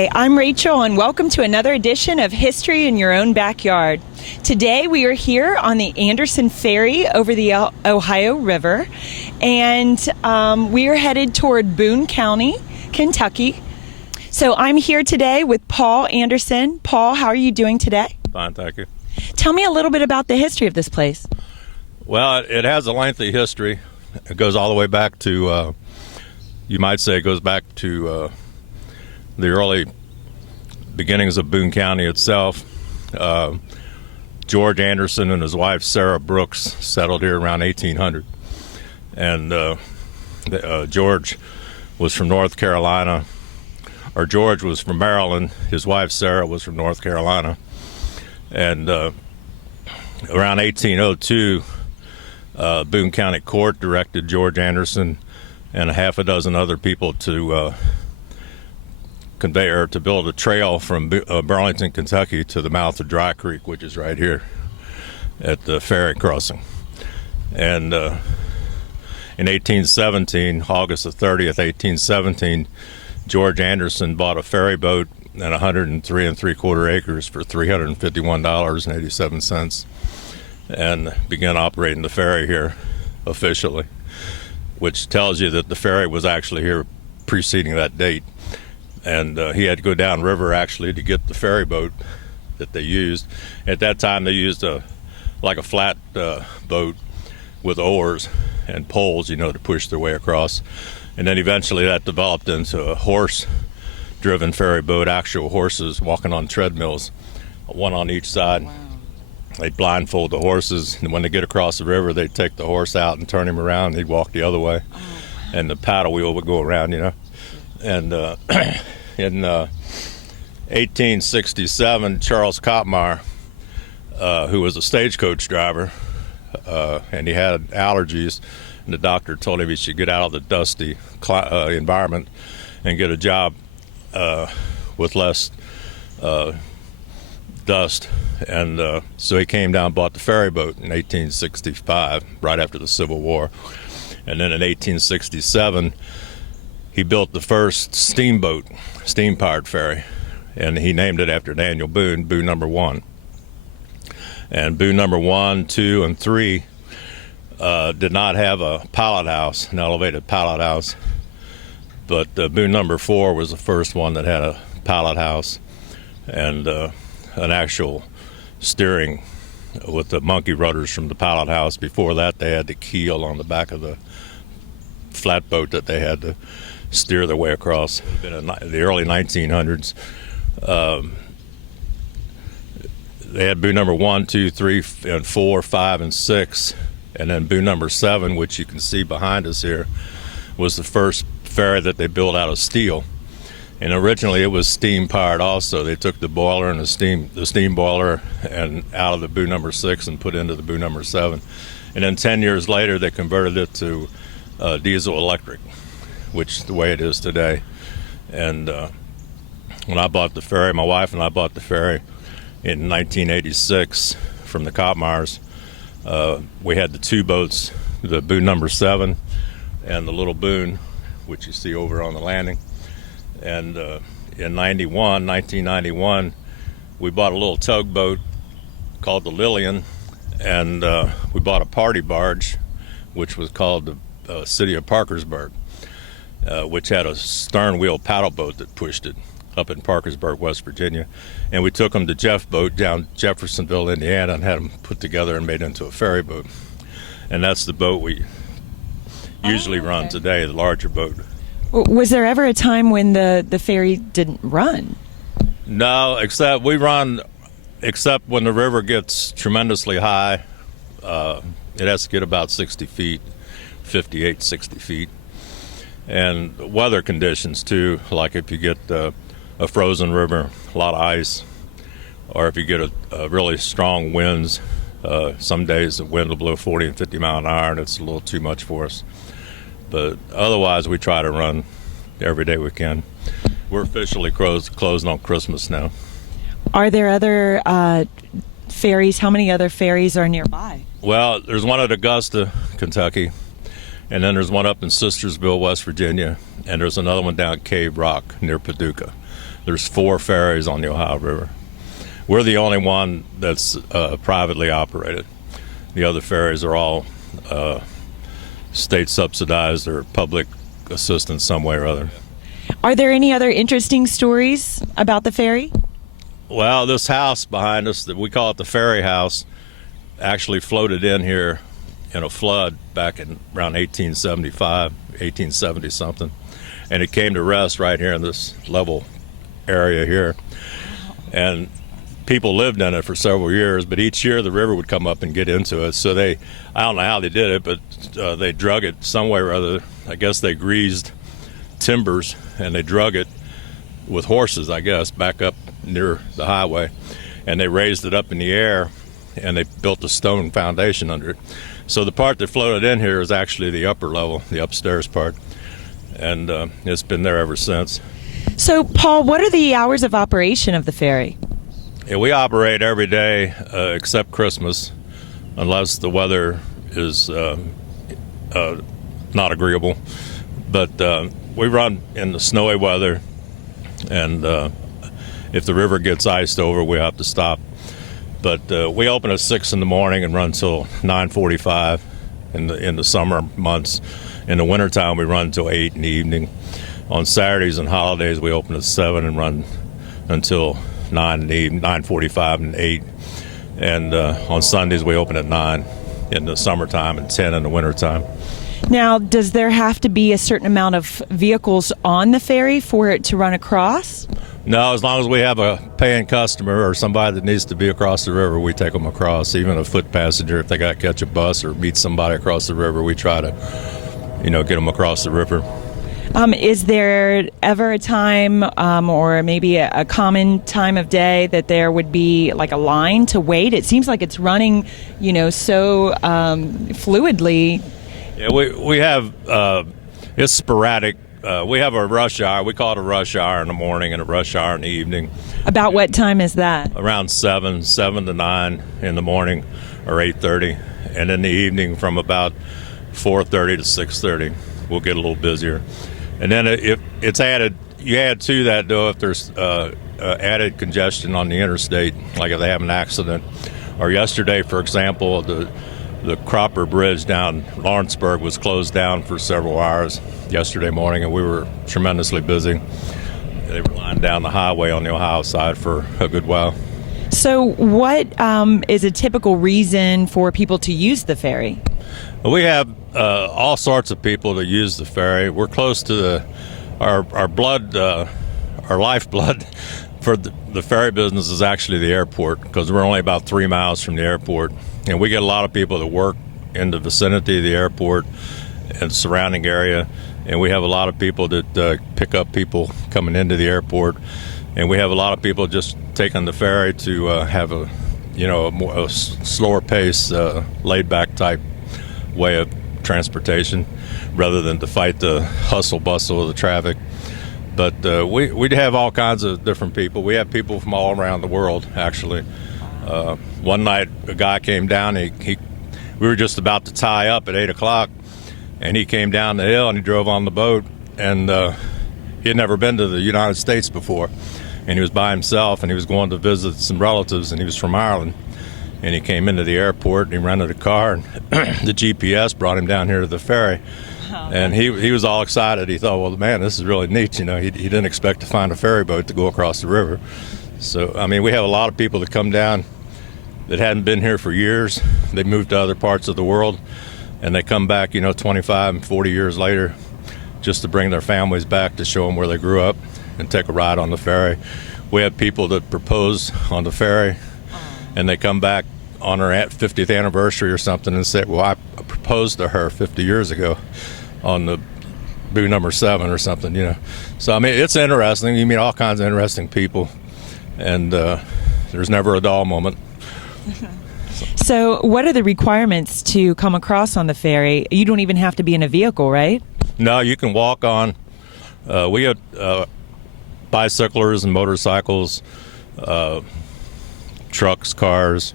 Hi, I'm Rachel, and welcome to another edition of History in Your Own Backyard. Today we are here on the Anderson Ferry over the Ohio River, and we are headed toward Boone County, Kentucky. So I'm here today with Paul Anderson. Paul, how are you doing today? Fine, thank you. Tell me a little bit about the history of this place. Well, it has a lengthy history. It goes all the way back to, you might say it goes back to the early beginnings of Boone County itself. George Anderson and his wife Sarah Brooks settled here around 1800. And George was from North Carolina, or George was from Maryland. His wife Sarah was from North Carolina. And around 1802, Boone County Court directed George Anderson and a half a dozen other people to to build a trail from Burlington, Kentucky to the mouth of Dry Creek, which is right here at the ferry crossing. And in 1817, August the 30th, 1817, George Anderson bought a ferry boat and 103 3/4 acres for $351.87 and began operating the ferry here officially, which tells you that the ferry was actually here preceding that date. And he had to go downriver actually to get the ferry boat that they used. At that time they used like a flat boat with oars and poles, to push their way across. And then eventually that developed into a horse-driven ferry boat, actual horses walking on treadmills, one on each side. Wow. They'd blindfold the horses, and when they get across the river, they'd take the horse out and turn him around, and he'd walk the other way. Oh, wow. And the paddle wheel would go around, And in 1867, Charles Kotmeyer, who was a stagecoach driver, and he had allergies, and the doctor told him he should get out of the dusty environment and get a job with less dust. And so he came down and bought the ferry boat in 1865, right after the Civil War. And then in 1867, he built the first steamboat, steam-powered ferry, and he named it after Daniel Boone, Boone number 1. And Boone number 1, 2, and 3 did not have a pilot house, an elevated pilot house, but Boone number 4 was the first one that had a pilot house and an actual steering with the monkey rudders from the pilot house. Before that, they had the keel on the back of the flatboat that they had to steer their way across. In the early 1900s, they had Boone number 1, 2, 3, and 4, 5, and 6, and then Boone number 7, which you can see behind us here, was the first ferry that they built out of steel. And originally it was steam powered also. They took the boiler and the steam boiler and out of the Boone number 6 and put into the Boone number 7. And then 10 years later they converted it to diesel electric, which is the way it is today. And when I bought the ferry, my wife and I bought the ferry in 1986 from the Kotmeyers. We had the two boats, the Boone number 7 and the little Boone, which you see over on the landing. And in 1991, we bought a little tugboat called the Lillian, and we bought a party barge, which was called the City of Parkersburg, which had a stern wheel paddle boat that pushed it up in Parkersburg, West Virginia. And we took them to Jeff Boat down Jeffersonville, Indiana, and had them put together and made into a ferry boat. And that's the boat we usually run today, the larger boat. Was there ever a time when the ferry didn't run? No, except we run, except when the river gets tremendously high. It has to get about 60 feet, 58, 60 feet. And weather conditions too, like if you get a frozen river, a lot of ice, or if you get a really strong winds, some days the wind will blow 40 and 50 mile an hour and it's a little too much for us. But otherwise, we try to run every day we can. We're officially closed on Christmas now. Are there other ferries? How many other ferries are nearby? Well, there's one at Augusta, Kentucky, and then there's one up in Sistersville, West Virginia, and there's another one down Cave Rock near Paducah. There's 4 ferries on the Ohio River. We're the only one that's privately operated. The other ferries are all state subsidized or public assistance some way or other. Are there any other interesting stories about the ferry? Well, this house behind us, that we call it the ferry house, actually floated in here in a flood back in around 1875, 1870 something, and it came to rest right here in this level area here. And people lived in it for several years, but each year the river would come up and get into it. So I don't know how they did it, but they drug it some way or other. I guess they greased timbers and they drug it with horses, I guess, back up near the highway, and they raised it up in the air and they built a stone foundation under it. So the part that floated in here is actually the upper level, the upstairs part, and it's been there ever since. So, Paul, what are the hours of operation of the ferry? Yeah, we operate every day except Christmas, unless the weather is not agreeable. But we run in the snowy weather, and if the river gets iced over, we have to stop. But we open at 6 in the morning and run till 9:45 in the summer months. In the wintertime, we run till 8 in the evening. On Saturdays and holidays, we open at 7 and run until 9 in the evening, 9:45 and 8. And on Sundays, we open at 9 in the summertime and 10 in the wintertime. Now, does there have to be a certain amount of vehicles on the ferry for it to run across? No, as long as we have a paying customer or somebody that needs to be across the river, we take them across. Even a foot passenger, if they got to catch a bus or meet somebody across the river, we try to, get them across the river. Is there ever a time or maybe a common time of day that there would be like a line to wait? It seems like it's running, so fluidly. Yeah, we have, it's sporadic. We have a rush hour. We call it a rush hour in the morning and a rush hour in the evening. About what time is that? Around 7 to 9 in the morning, or 8:30. And in the evening from about 4:30 to 6:30, we'll get a little busier. And then if it's added, you add to that, though, if there's added congestion on the interstate, like if they have an accident. Or yesterday, for example, the Cropper Bridge down Lawrenceburg was closed down for several hours yesterday morning, and we were tremendously busy. They were lying down the highway on the Ohio side for a good while. So what is a typical reason for people to use the ferry? We have all sorts of people that use the ferry. We're close to our blood, our lifeblood for the ferry business is actually the airport, because we're only about 3 miles from the airport. And we get a lot of people that work in the vicinity of the airport and surrounding area. And we have a lot of people that pick up people coming into the airport. And we have a lot of people just taking the ferry to have a slower pace, laid back type way of transportation, rather than to fight the hustle bustle of the traffic. But we have all kinds of different people. We have people from all around the world, actually. One night, a guy came down. We were just about to tie up at 8 o'clock, and he came down the hill and he drove on the boat. And he had never been to the United States before, and he was by himself, and he was going to visit some relatives, and he was from Ireland. And he came into the airport and he rented a car, and the GPS brought him down here to the ferry. And he was all excited. He thought, well, man, this is really neat. He didn't expect to find a ferry boat to go across the river. So, we have a lot of people that come down that hadn't been here for years. They moved to other parts of the world, and they come back, 25 and 40 years later, just to bring their families back to show them where they grew up and take a ride on the ferry. We have people that propose on the ferry, and they come back on her 50th anniversary or something and say, well, I proposed to her 50 years ago on the Boone number 7 or something, So, it's interesting. You meet all kinds of interesting people, and there's never a dull moment. So what are the requirements to come across on the ferry? You don't even have to be in a vehicle, right? No, you can walk on. We have bicyclers and motorcycles, trucks, cars,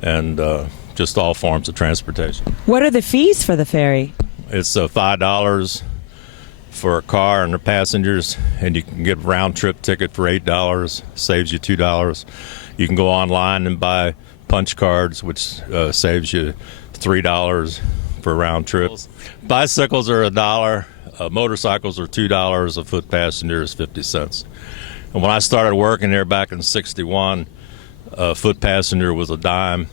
and just all forms of transportation. What are the fees for the ferry? It's $5 for a car and the passengers, and you can get a round trip ticket for $8, saves you $2. You can go online and buy punch cards, which saves you $3 for a round trip. Bicycles are $1, motorcycles are $2, a foot passenger is 50 cents. And when I started working there back in '61, a foot passenger was a dime,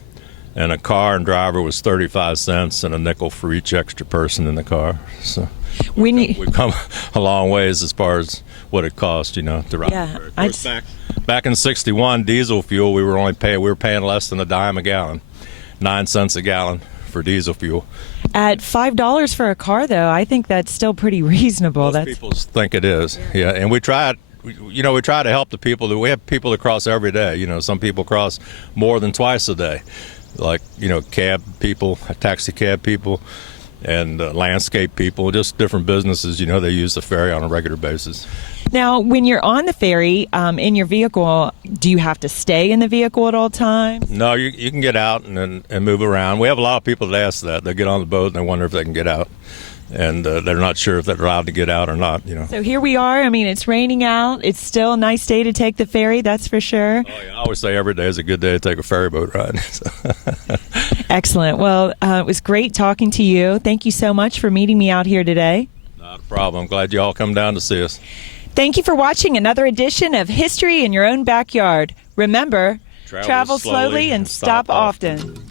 and a car and driver was 35 cents, and a nickel for each extra person in the car. So we've come a long ways as far as what it costs, to ride the ferry. Of course, back in '61, diesel fuel we were paying less than a dime a gallon, 9 cents a gallon for diesel fuel. At $5 for a car, though, I think that's still pretty reasonable. Most people think it is, yeah. And we try to help the people. We have people that cross every day. Some people cross more than twice a day, like cab people, taxi cab people, and landscape people, just different businesses. They use the ferry on a regular basis. Now, when you're on the ferry in your vehicle, do you have to stay in the vehicle at all times? No, you can get out and move around. We have a lot of people that ask that. They get on the boat and they wonder if they can get out, and they're not sure if they're allowed to get out or not. So here we are. I mean, it's raining out. It's still a nice day to take the ferry, that's for sure. Oh, yeah. I always say every day is a good day to take a ferry boat ride. Excellent. Well, it was great talking to you. Thank you so much for meeting me out here today. Not a problem. I'm glad you all come down to see us. Thank you for watching another edition of History in Your Own Backyard. Remember, travel slowly and stop often.